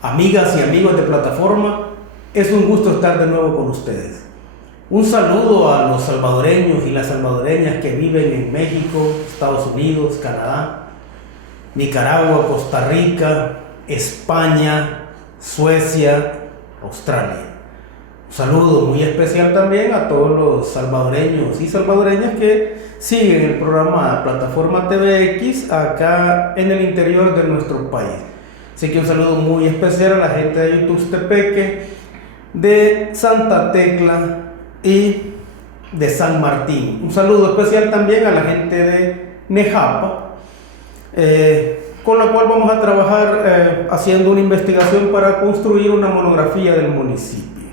Amigas y amigos de plataforma, es un gusto estar de nuevo con ustedes. Un saludo a los salvadoreños y las salvadoreñas que viven en México, Estados Unidos, Canadá, Nicaragua, Costa Rica, España, Suecia, Australia. Un saludo muy especial también a todos los salvadoreños y salvadoreñas que siguen el programa Plataforma TVX acá en el interior de nuestro país. Así que un saludo muy especial a la gente de Yutuxtepeque, de Santa Tecla y de San Martín. Un saludo especial también a la gente de Nejapa, con la cual vamos a trabajar haciendo una investigación para construir una monografía del municipio.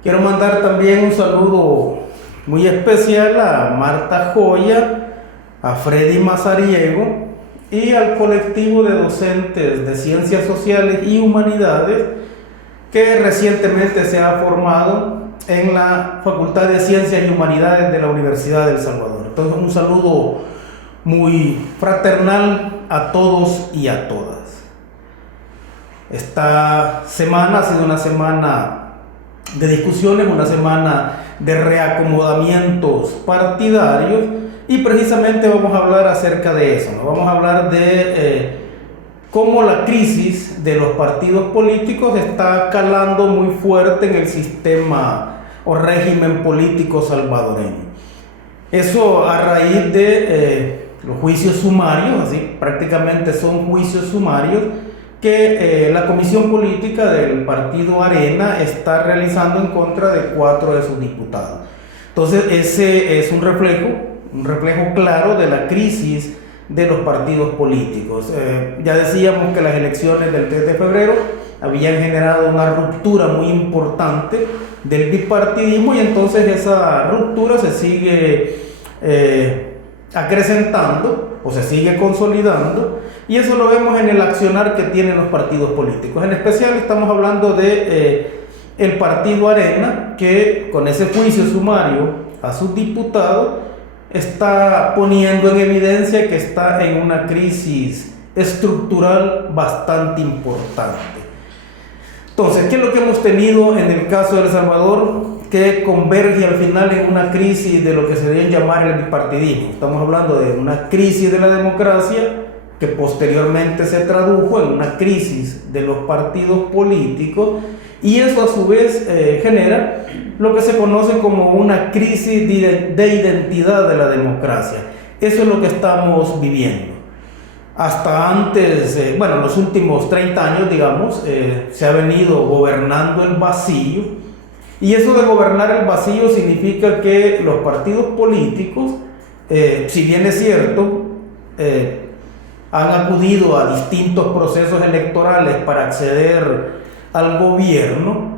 Quiero mandar también un saludo muy especial a Marta Joya, a Freddy Mazariego y al colectivo de docentes de Ciencias Sociales y Humanidades que recientemente se ha formado en la Facultad de Ciencias y Humanidades de la Universidad de El Salvador. Entonces, un saludo muy fraternal a todos y a todas. Esta semana ha sido una semana de discusiones, una semana de reacomodamientos partidarios, y precisamente vamos a hablar acerca de eso, ¿no? Vamos a hablar de cómo la crisis de los partidos políticos está calando muy fuerte en el sistema o régimen político salvadoreño. Eso a raíz de los juicios sumarios, así prácticamente son juicios sumarios que la comisión política del partido Arena está realizando en contra de 4 de sus diputados. Entonces ese es un reflejo claro de la crisis de los partidos políticos. Ya decíamos que las elecciones del 3 de febrero habían generado una ruptura muy importante del bipartidismo, y entonces esa ruptura se sigue acrecentando o se sigue consolidando, y eso lo vemos en el accionar que tienen los partidos políticos. En especial estamos hablando de el partido Arena, que con ese juicio sumario a sus diputados está poniendo en evidencia que está en una crisis estructural bastante importante. Entonces, ¿qué es lo que hemos tenido en el caso de El Salvador, que converge al final en una crisis de lo que se debe llamar el bipartidismo? Estamos hablando de una crisis de la democracia que posteriormente se tradujo en una crisis de los partidos políticos, y eso a su vez genera lo que se conoce como una crisis de identidad de la democracia. Eso es lo que estamos viviendo. Hasta antes, los últimos 30 años, digamos, se ha venido gobernando el vacío, y eso de gobernar el vacío significa que los partidos políticos, si bien es cierto, han acudido a distintos procesos electorales para acceder al gobierno,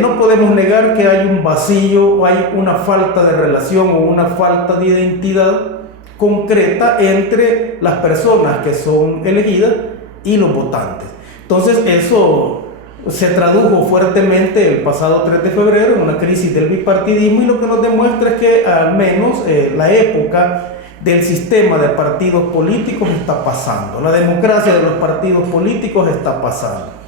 no podemos negar que hay un vacío o hay una falta de relación o una falta de identidad concreta entre las personas que son elegidas y los votantes. Entonces eso se tradujo fuertemente el pasado 3 de febrero en una crisis del bipartidismo, y lo que nos demuestra es que al menos la época del sistema de partidos políticos está pasando. La democracia de los partidos políticos está pasando.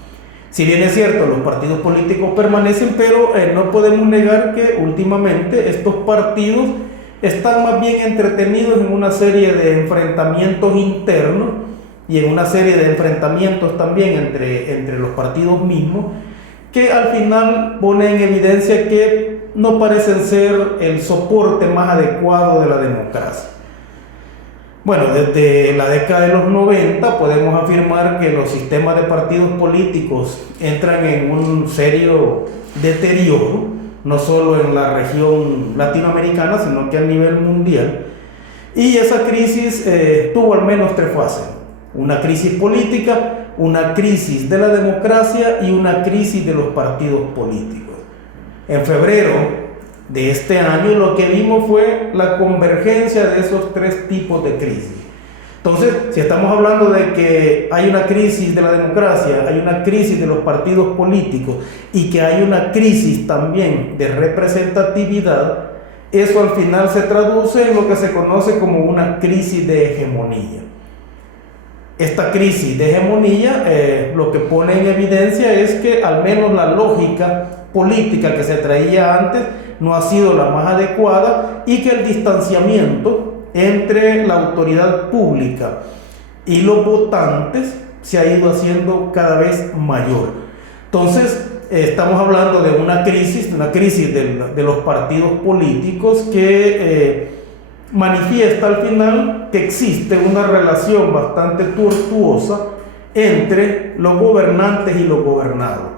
Si bien es cierto, los partidos políticos permanecen, pero no podemos negar que últimamente estos partidos están más bien entretenidos en una serie de enfrentamientos internos y en una serie de enfrentamientos también entre los partidos mismos, que al final ponen en evidencia que no parecen ser el soporte más adecuado de la democracia. Bueno, desde la década de los 90 podemos afirmar que los sistemas de partidos políticos entran en un serio deterioro, no solo en la región latinoamericana, sino que a nivel mundial. Y esa crisis tuvo al menos 3 fases: una crisis política, una crisis de la democracia y una crisis de los partidos políticos. En febrero de este año lo que vimos fue la convergencia de esos 3 tipos de crisis. Entonces, si estamos hablando de que hay una crisis de la democracia, hay una crisis de los partidos políticos y que hay una crisis también de representatividad, eso al final se traduce en lo que se conoce como una crisis de hegemonía. Esta crisis de hegemonía lo que pone en evidencia es que al menos la lógica política que se traía antes no ha sido la más adecuada y que el distanciamiento entre la autoridad pública y los votantes se ha ido haciendo cada vez mayor. Entonces, estamos hablando de una crisis de los partidos políticos que manifiesta al final que existe una relación bastante tortuosa entre los gobernantes y los gobernados.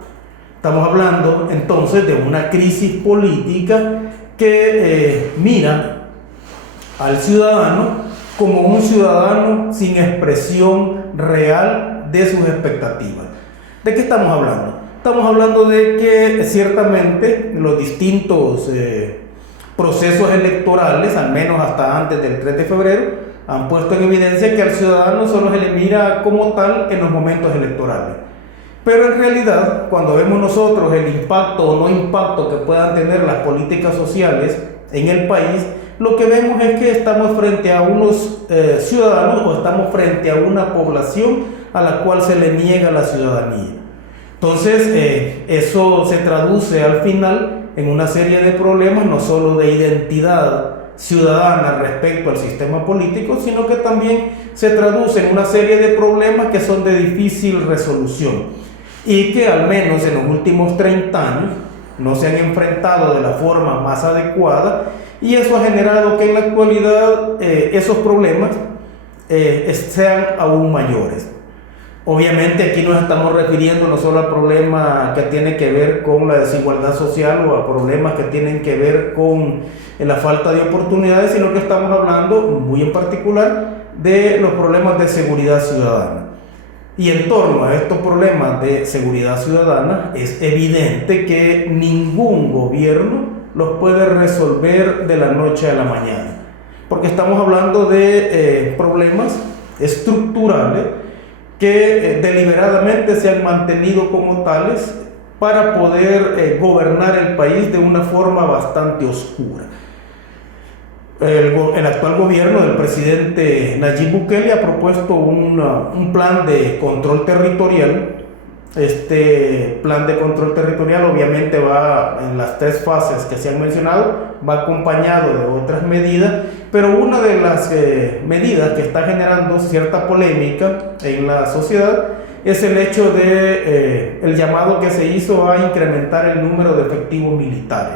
Estamos hablando entonces de una crisis política que mira al ciudadano como un ciudadano sin expresión real de sus expectativas. ¿De qué estamos hablando? Estamos hablando de que ciertamente los distintos procesos electorales, al menos hasta antes del 3 de febrero, han puesto en evidencia que al ciudadano solo se le mira como tal en los momentos electorales. Pero en realidad, cuando vemos nosotros el impacto o no impacto que puedan tener las políticas sociales en el país, lo que vemos es que estamos frente a unos ciudadanos o estamos frente a una población a la cual se le niega la ciudadanía. Entonces, eso se traduce al final en una serie de problemas, no solo de identidad ciudadana respecto al sistema político, sino que también se traduce en una serie de problemas que son de difícil resolución y que al menos en los últimos 30 años no se han enfrentado de la forma más adecuada, y eso ha generado que en la actualidad esos problemas sean aún mayores. Obviamente aquí nos estamos refiriendo no solo al problema que tiene que ver con la desigualdad social o a problemas que tienen que ver con la falta de oportunidades, sino que estamos hablando muy en particular de los problemas de seguridad ciudadana. Y en torno a estos problemas de seguridad ciudadana es evidente que ningún gobierno los puede resolver de la noche a la mañana, porque estamos hablando de problemas estructurales que deliberadamente se han mantenido como tales para poder gobernar el país de una forma bastante oscura. El actual gobierno del presidente Nayib Bukele ha propuesto un plan de control territorial. Este plan de control territorial obviamente va en las 3 fases que se han mencionado, va acompañado de otras medidas, pero una de las medidas que está generando cierta polémica en la sociedad es el hecho de el llamado que se hizo a incrementar el número de efectivos militares.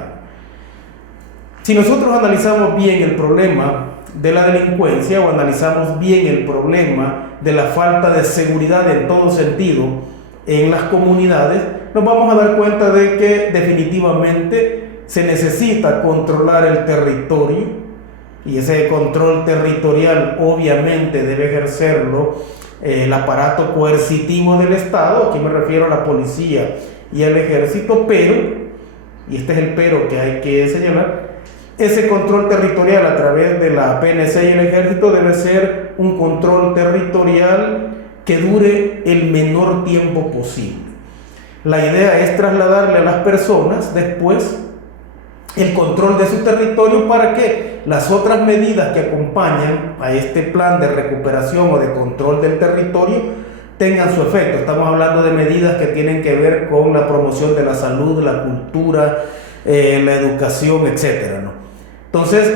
Si nosotros analizamos bien el problema de la delincuencia o analizamos bien el problema de la falta de seguridad en todo sentido en las comunidades, nos vamos a dar cuenta de que definitivamente se necesita controlar el territorio, y ese control territorial obviamente debe ejercerlo el aparato coercitivo del Estado. Aquí me refiero a la policía y al ejército, pero, y este es el pero que hay que señalar, ese control territorial a través de la PNC y el ejército debe ser un control territorial que dure el menor tiempo posible. La idea es trasladarle a las personas después el control de su territorio para que las otras medidas que acompañan a este plan de recuperación o de control del territorio tengan su efecto. Estamos hablando de medidas que tienen que ver con la promoción de la salud, la cultura, la educación, etc., ¿no? Entonces,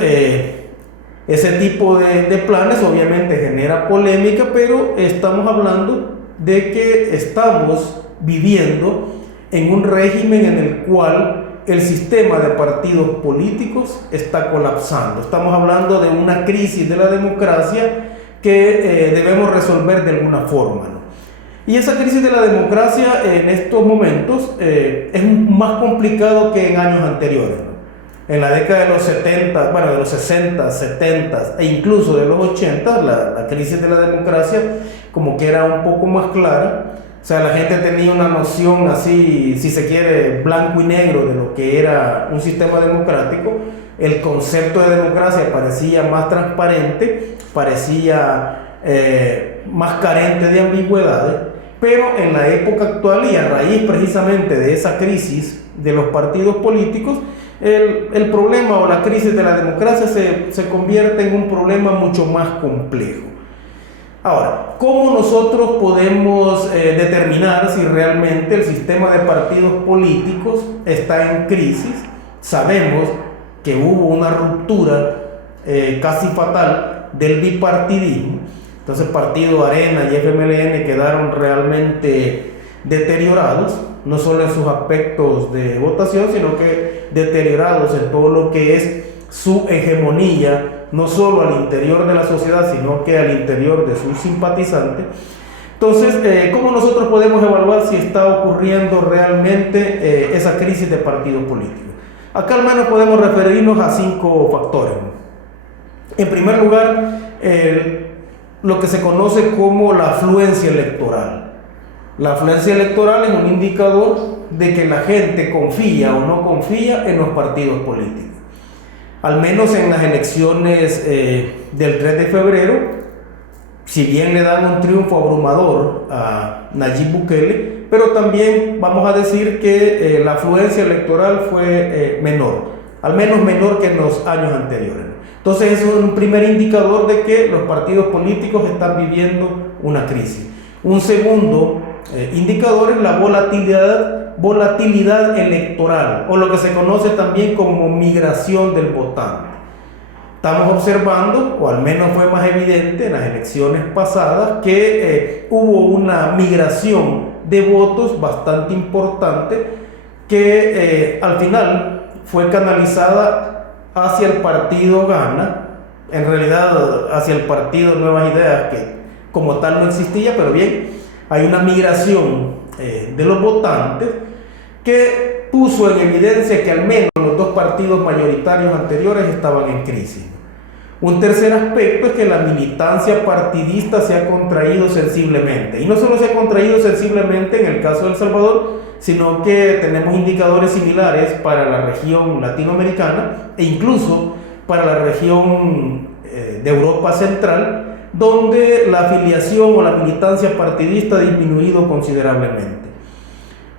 ese tipo de planes obviamente genera polémica, pero estamos hablando de que estamos viviendo en un régimen en el cual el sistema de partidos políticos está colapsando. Estamos hablando de una crisis de la democracia que debemos resolver de alguna forma, ¿no? Y esa crisis de la democracia en estos momentos es más complicado que en años anteriores, ¿no? En la década de los 70, bueno, de los 60, 70 e incluso de los 80, la crisis de la democracia como que era un poco más clara. O sea, la gente tenía una noción así, si se quiere, blanco y negro de lo que era un sistema democrático. El concepto de democracia parecía más transparente, parecía más carente de ambigüedades, pero en la época actual y a raíz precisamente de esa crisis de los partidos políticos, el problema o la crisis de la democracia se convierte en un problema mucho más complejo. Ahora, ¿cómo nosotros podemos determinar si realmente el sistema de partidos políticos está en crisis? Sabemos que hubo una ruptura casi fatal del bipartidismo. Entonces, Partido Arena y FMLN quedaron realmente deteriorados, no solo en sus aspectos de votación, sino que deteriorados en todo lo que es su hegemonía, no solo al interior de la sociedad, sino que al interior de sus simpatizantes. Entonces, ¿cómo nosotros podemos evaluar si está ocurriendo realmente esa crisis de partidos políticos? Acá al menos podemos referirnos a 5 factores. En primer lugar, lo que se conoce como la afluencia electoral. La afluencia electoral es un indicador de que la gente confía o no confía en los partidos políticos. Al menos en las elecciones del 3 de febrero, si bien le dan un triunfo abrumador a Nayib Bukele, pero también vamos a decir que la afluencia electoral fue menor, al menos menor que en los años anteriores. Entonces eso es un primer indicador de que los partidos políticos están viviendo una crisis. Un segundo indicador es la volatilidad electoral, o lo que se conoce también como migración del votante. Estamos observando, o al menos fue más evidente en las elecciones pasadas, que hubo una migración de votos bastante importante que al final fue canalizada hacia el partido Gana, en realidad hacia el partido Nuevas Ideas, que como tal no existía, pero bien, hay una migración de los votantes que puso en evidencia que al menos los 2 partidos mayoritarios anteriores estaban en crisis. Un tercer aspecto es que la militancia partidista se ha contraído sensiblemente, y no solo se ha contraído sensiblemente en el caso de El Salvador, sino que tenemos indicadores similares para la región latinoamericana e incluso para la región de Europa Central, donde la afiliación o la militancia partidista ha disminuido considerablemente.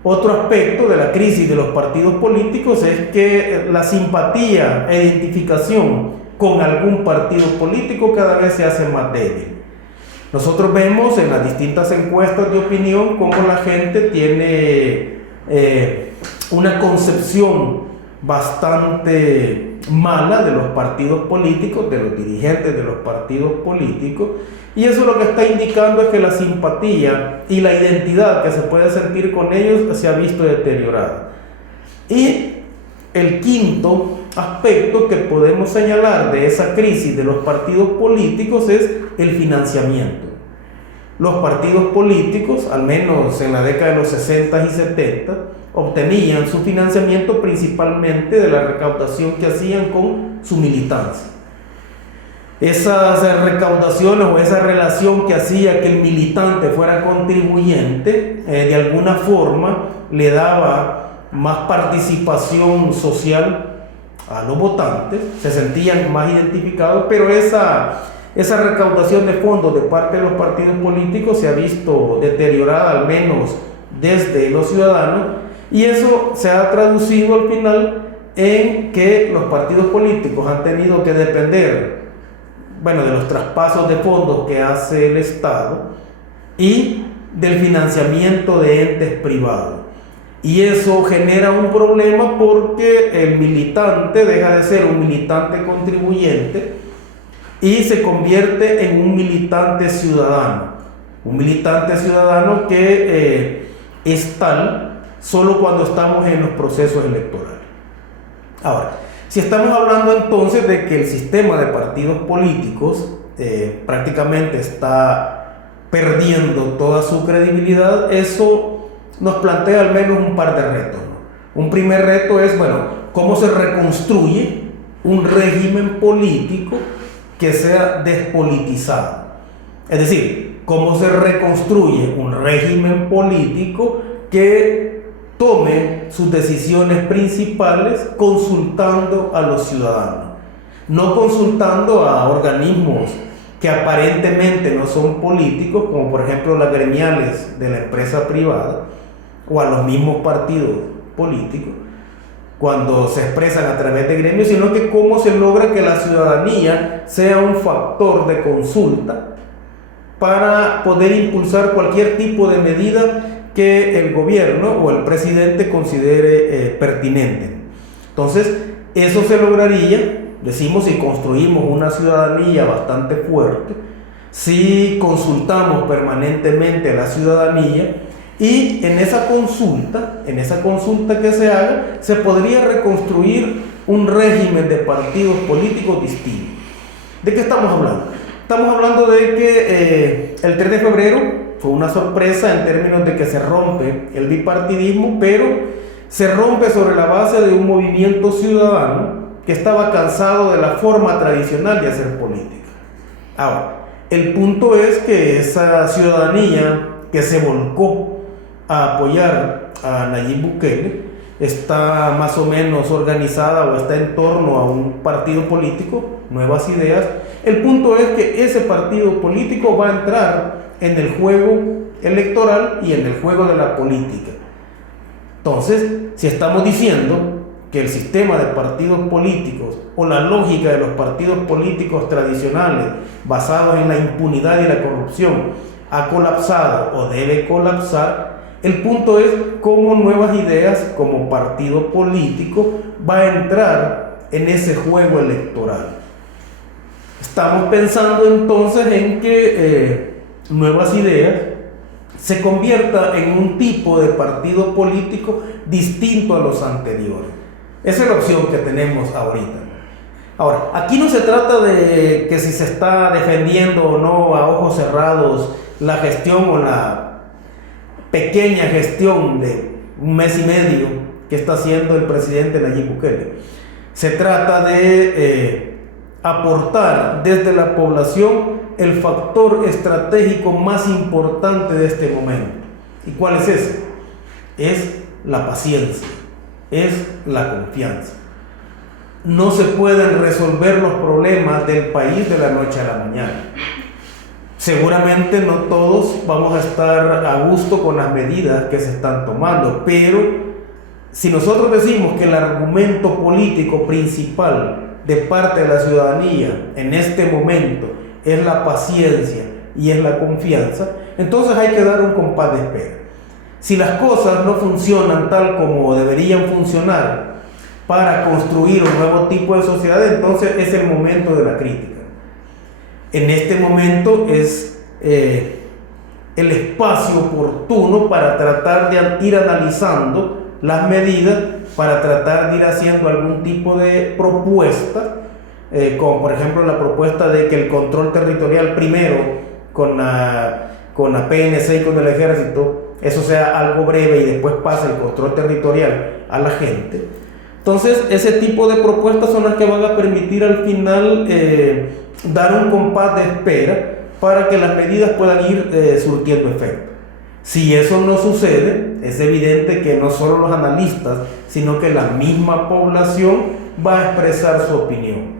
Otro aspecto de la crisis de los partidos políticos es que la simpatía e identificación con algún partido político cada vez se hace más débil. Nosotros vemos en las distintas encuestas de opinión cómo la gente tiene una concepción bastante mala de los partidos políticos, de los dirigentes de los partidos políticos, y eso lo que está indicando es que la simpatía y la identidad que se puede sentir con ellos se ha visto deteriorada. Y el quinto aspecto que podemos señalar de esa crisis de los partidos políticos es el financiamiento. Los partidos políticos, al menos en la década de los 60 y 70, obtenían su financiamiento principalmente de la recaudación que hacían con su militancia. Esas recaudaciones o esa relación que hacía que el militante fuera contribuyente, de alguna forma le daba más participación social a los votantes, se sentían más identificados, pero esa recaudación de fondos de parte de los partidos políticos se ha visto deteriorada, al menos desde los ciudadanos, y eso se ha traducido al final en que los partidos políticos han tenido que depender, de los traspasos de fondos que hace el Estado y del financiamiento de entes privados. Y eso genera un problema porque el militante deja de ser un militante contribuyente y se convierte en un militante ciudadano. Un militante ciudadano que es tal solo cuando estamos en los procesos electorales. Ahora, si estamos hablando entonces de que el sistema de partidos políticos prácticamente está perdiendo toda su credibilidad, eso nos plantea al menos un par de retos, ¿no? Un primer reto es, ¿cómo se reconstruye un régimen político que sea despolitizado? Es decir, ¿cómo se reconstruye un régimen político que tome sus decisiones principales consultando a los ciudadanos? No consultando a organismos que aparentemente no son políticos, como por ejemplo las gremiales de la empresa privada, o a los mismos partidos políticos, cuando se expresan a través de gremios, sino que cómo se logra que la ciudadanía sea un factor de consulta para poder impulsar cualquier tipo de medida que el gobierno o el presidente considere pertinente. Entonces, eso se lograría, decimos, si construimos una ciudadanía bastante fuerte, si consultamos permanentemente a la ciudadanía, y en esa consulta que se haga, se podría reconstruir un régimen de partidos políticos distintos. ¿De qué estamos hablando? Estamos hablando de que el 3 de febrero fue una sorpresa en términos de que se rompe el bipartidismo, pero se rompe sobre la base de un movimiento ciudadano que estaba cansado de la forma tradicional de hacer política. Ahora, el punto es que esa ciudadanía que se volcó a apoyar a Nayib Bukele está más o menos organizada o está en torno a un partido político, Nuevas Ideas. El punto es que ese partido político va a entrar en el juego electoral y en el juego de la política. Entonces, si estamos diciendo que el sistema de partidos políticos o la lógica de los partidos políticos tradicionales basados en la impunidad y la corrupción ha colapsado o debe colapsar, el punto es cómo Nuevas Ideas como partido político va a entrar en ese juego electoral. Estamos pensando entonces en que Nuevas Ideas se convierta en un tipo de partido político distinto a los anteriores. Esa es la opción que tenemos ahorita. Ahora, aquí no se trata de que si se está defendiendo o no a ojos cerrados la gestión o la pequeña gestión de un mes y medio que está haciendo el presidente Nayib Bukele. Se trata de aportar desde la población el factor estratégico más importante de este momento. ¿Y cuál es ese? Es la paciencia, es la confianza. No se pueden resolver los problemas del país de la noche a la mañana. Seguramente no todos vamos a estar a gusto con las medidas que se están tomando, pero si nosotros decimos que el argumento político principal de parte de la ciudadanía en este momento es la paciencia y es la confianza, entonces hay que dar un compás de espera. Si las cosas no funcionan tal como deberían funcionar para construir un nuevo tipo de sociedad, entonces es el momento de la crítica. En este momento es el espacio oportuno para tratar de ir analizando las medidas, para tratar de ir haciendo algún tipo de propuesta, como por ejemplo la propuesta de que el control territorial primero con la PNC y con el ejército, eso sea algo breve y después pasa el control territorial a la gente. Entonces ese tipo de propuestas son las que van a permitir al final dar un compás de espera para que las medidas puedan ir surtiendo efecto. Si eso no sucede, es evidente que no solo los analistas, sino que la misma población va a expresar su opinión.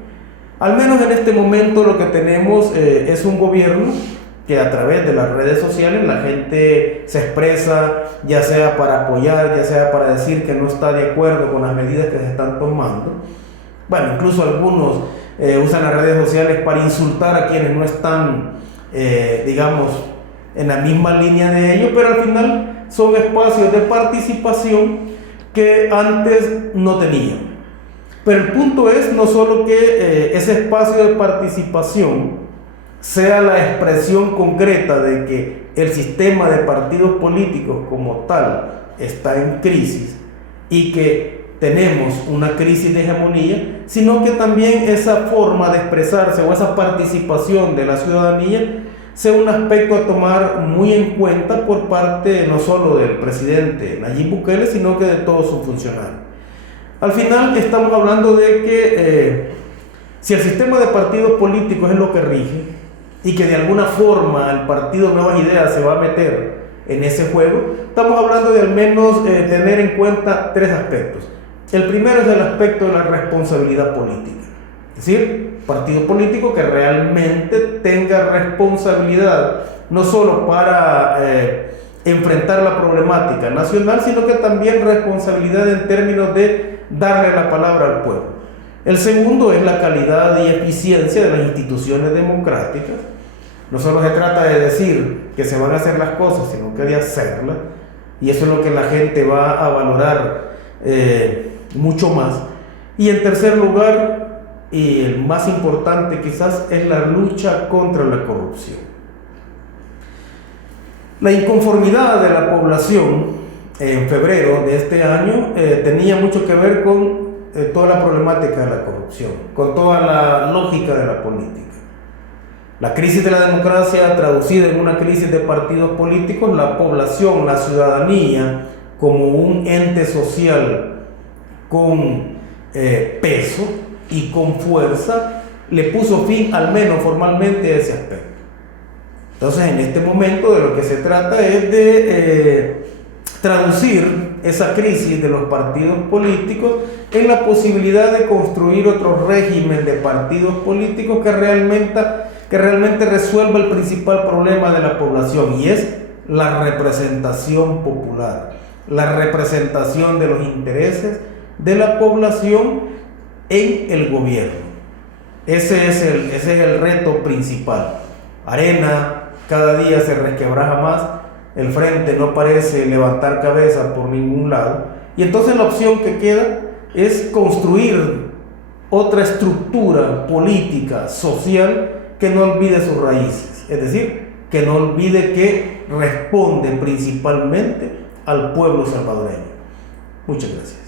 Al menos en este momento lo que tenemos es un gobierno que a través de las redes sociales la gente se expresa, ya sea para apoyar, ya sea para decir que no está de acuerdo con las medidas que se están tomando. Bueno, incluso algunos usan las redes sociales para insultar a quienes no están, digamos, en la misma línea de ellos, pero al final son espacios de participación que antes no tenían. Pero el punto es no solo que ese espacio de participación sea la expresión concreta de que el sistema de partidos políticos como tal está en crisis y que tenemos una crisis de hegemonía, sino que también esa forma de expresarse o esa participación de la ciudadanía sea un aspecto a tomar muy en cuenta por parte no solo del presidente Nayib Bukele, sino que de todos sus funcionarios. Al final estamos hablando de que si el sistema de partidos políticos es lo que rige y que de alguna forma el partido Nuevas Ideas se va a meter en ese juego, estamos hablando de al menos tener en cuenta tres aspectos. El primero es el aspecto de la responsabilidad política, es decir, partido político que realmente tenga responsabilidad no solo para enfrentar la problemática nacional, sino que también responsabilidad en términos de darle la palabra al pueblo. El segundo es la calidad y eficiencia de las instituciones democráticas. No solo se trata de decir que se van a hacer las cosas, sino que de hacerlas, y eso es lo que la gente va a valorar mucho más. Y en tercer lugar, y el más importante quizás, es la lucha contra la corrupción. La inconformidad de la población en febrero de este año tenía mucho que ver con toda la problemática de la corrupción, con toda la lógica de la política. La crisis de la democracia traducida en una crisis de partidos políticos, la población, la ciudadanía, como un ente social con peso y con fuerza, le puso fin, al menos formalmente, a ese aspecto. Entonces, en este momento de lo que se trata es de traducir esa crisis de los partidos políticos en la posibilidad de construir otro régimen de partidos políticos que realmente resuelva el principal problema de la población, y es la representación popular, la representación de los intereses de la población en el gobierno. Ese es el reto principal. Arena cada día se resquebraja más, el frente no parece levantar cabeza por ningún lado, y entonces la opción que queda es construir otra estructura política, social, que no olvide sus raíces, es decir, que no olvide que responde principalmente al pueblo salvadoreño. Muchas gracias.